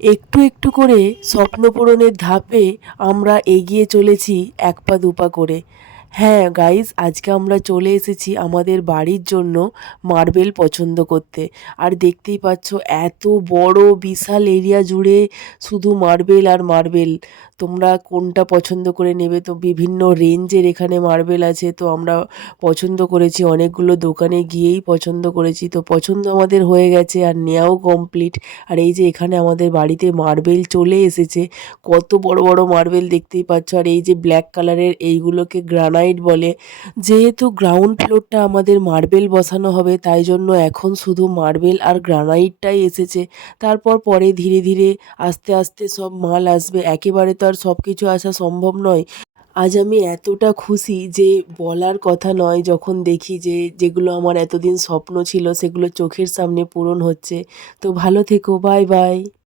একটু একটু করে স্বপ্ন পূরণের ধাপে আমরা এগিয়ে চলেছি এক পা দুপা করে। হ্যাঁ গাইজ, আজকে আমরা চলে এসেছি আমাদের বাড়ির জন্য মার্বেল পছন্দ করতে। আর দেখতেই পাচ্ছ এত বড় বিশাল এরিয়া জুড়ে শুধু মার্বেল আর মার্বেল। তোমরা কোনটা পছন্দ করে নেবে, তো বিভিন্ন রেঞ্জের এখানে মার্বেল আছে। তো আমরা পছন্দ করেছি, অনেকগুলো দোকানে গিয়েই পছন্দ করেছি। তো পছন্দ আমাদের হয়ে গেছে আর নেওয়াও কমপ্লিট। আর এই যে এখানে আমাদের বাড়িতে মার্বেল চলে এসেছে, কত বড় বড় মার্বেল দেখতেই পাচ্ছ। আর এই যে ব্ল্যাক কালারের এইগুলোকে গ্রানাইট বলে। যেহেতু গ্রাউন্ড ফ্লোরটা আমাদের মার্বেল বসানো হবে, তাই জন্য এখন শুধু মার্বেল আর গ্রানাইটটাই এসেছে। তারপর পরে ধীরে ধীরে আস্তে আস্তে সব মাল আসবে, একেবারে তো আর সব কিছু আসা সম্ভব নয়। আজ আমি এতটা খুশি যে বলার কথা নয়, যখন দেখি যে যেগুলো আমার এতদিন স্বপ্ন ছিল সেগুলো চোখের সামনে পূরণ হচ্ছে। তো ভালো থেকো, বাই বাই।